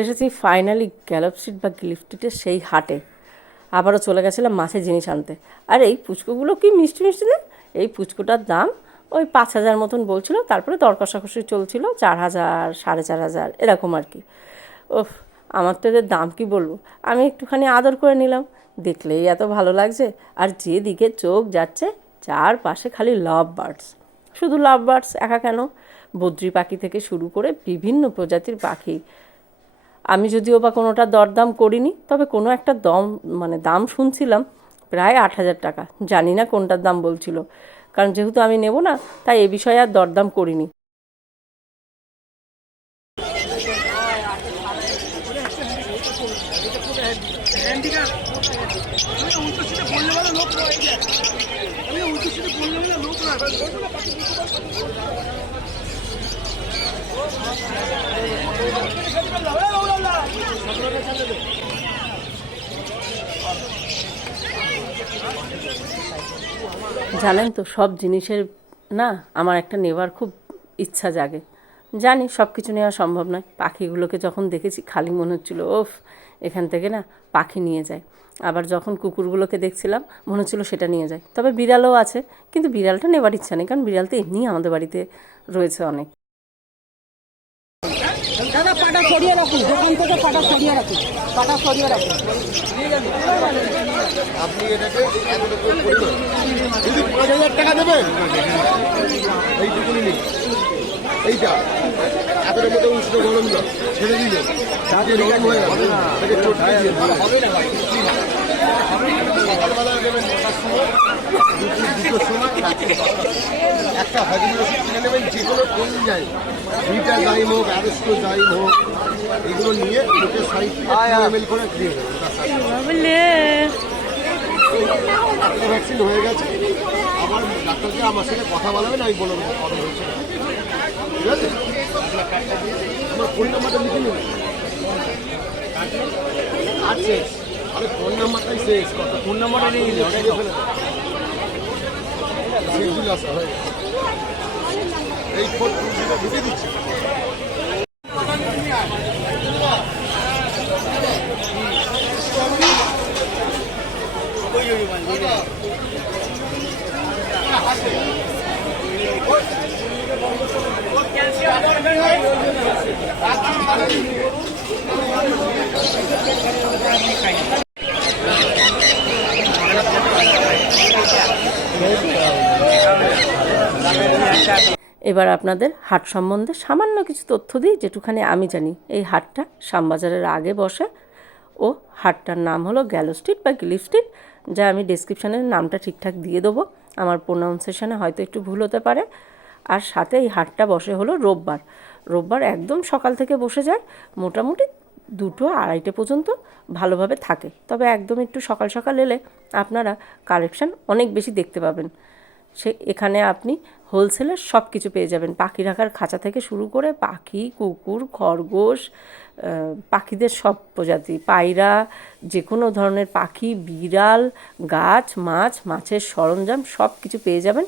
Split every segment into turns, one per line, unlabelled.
এসেছি finally gallop street বা গিফটিটের সেই হাটে। আবারও চলে গেছিলাম মাছের জিনিস আনতে। আর এই পুচকোগুলো কি মিষ্টি মিষ্টি না? এই পুচকোটার দাম ওই পাঁচ হাজার মতন বলছিল, তারপরে দর চলছিল চার হাজার, সাড়ে চার হাজার, এরকম আর কি। ওফ, আমার তো এদের দাম কি বলব? আমি একটুখানি আদর করে নিলাম। দেখলেই এত ভালো লাগছে। আর যেদিকে চোখ যাচ্ছে, চারপাশে খালি লাভ বার্ডস শুধু লাভ বার্ডস একা কেন? বদ্রি পাখি থেকে শুরু করে বিভিন্ন প্রজাতির পাখি। আমি যদিও বা কোনোটা দরদাম করিনি, তবে কোনো একটা দম মানে দাম শুনছিলাম, প্রায় আট হাজার টাকা। জানি না কোনটার দাম বলছিল। কারণ যেহেতু আমি নেব না, তাই এ বিষয়ে আর দরদাম করিনি। জানেন তো সব জিনিসের না আমার একটা নেওয়ার খুব ইচ্ছা জাগে। জানি সব কিছু নেওয়া সম্ভব নয়। পাখিগুলোকে যখন দেখেছি খালি মনে হচ্ছিল ওফ এখান থেকে না পাখি নিয়ে যায়। আবার যখন কুকুরগুলোকে দেখছিলাম মনে হচ্ছিল সেটা নিয়ে যায়। তবে বিড়ালও আছে কিন্তু বিড়ালটা নেবার ইচ্ছা নেই কারণ বিড়াল তো এমনিই আমাদের বাড়িতে রয়েছে অনেক।
দাদা পাটা সরিয়ে রাখুন দোকান থেকে পাটা সরিয়ে রাখুন পাটা সরিয়ে রাখুন।
আপনি এটাকে এতটুকু পরিমাণ যদি পাঁচ হাজার টাকা দেবেন? এইটুকুনি এইটা। এতটার মধ্যে উষ্ণ গরম জল ছেড়ে দিলে তাকে নরম হয়ে যাবে। তাকে চটকে দিয়ে দিন। সকালবেলা দেবেন নটার সময় দুটোর সময় রাত্রে বারোটার সময়। একটা হজমের ওষুধ কিনে নেবেন যে কোনো কোন যাই দুইটা জাইম হোক অ্যারেস্টো জাইম হোক এগুলো নিয়ে মুখের সাইড এম এল করে দিয়ে। একটা ভ্যাকসিন হয়ে গেছে। আবার ডাক্তারকে আমার সঙ্গে কথা বলাবেন আমি বলে দেবো কবে হয়েছে ঠিক আমার ফোন নাম্বারটা লিখে নেবেন আর আরে ফোন নাম্বারটাই শেষ কত ফোন নাম্বারটা নিয়ে নিলে হয়ে এই ফোন ঢুকে দিচ্ছি
এবার আপনাদের হাট সম্বন্ধে সামান্য কিছু তথ্য দিই, যেটুখানি আমি জানি। এই হাটটা শ্যামবাজারের আগে বসে, ও হাটটার নাম হলো গ্যালো স্ট্রিট বা গিলিফ স্ট্রিট, যা আমি ডিসক্রিপশানে নামটা ঠিকঠাক দিয়ে দেবো। আমার প্রোনাউন্সিয়েশনে হয়তো একটু ভুল হতে পারে। আর সাথে এই হাটটা বসে হলো রোববার। রোববার একদম সকাল থেকে বসে যায়, মোটামুটি দুটো আড়াইটে পর্যন্ত ভালোভাবে থাকে। তবে একদম একটু সকাল সকাল এলে আপনারা কালেকশন অনেক বেশি দেখতে পাবেন। সে এখানে আপনি হোলসেলের সব কিছু পেয়ে যাবেন। পাখি রাখার খাঁচা থেকে শুরু করে পাখি, কুকুর, খরগোশ পাখিদের সব প্রজাতি, পায়রা যে কোনো ধরনের পাখি, বিড়াল, গাছ, মাছ, মাছের সরঞ্জাম সব কিছু পেয়ে যাবেন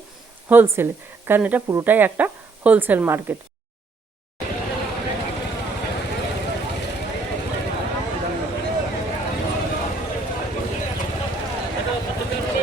হোলসেলে। কারণ এটা পুরোটাই একটা হোলসেল মার্কেট। Thank you.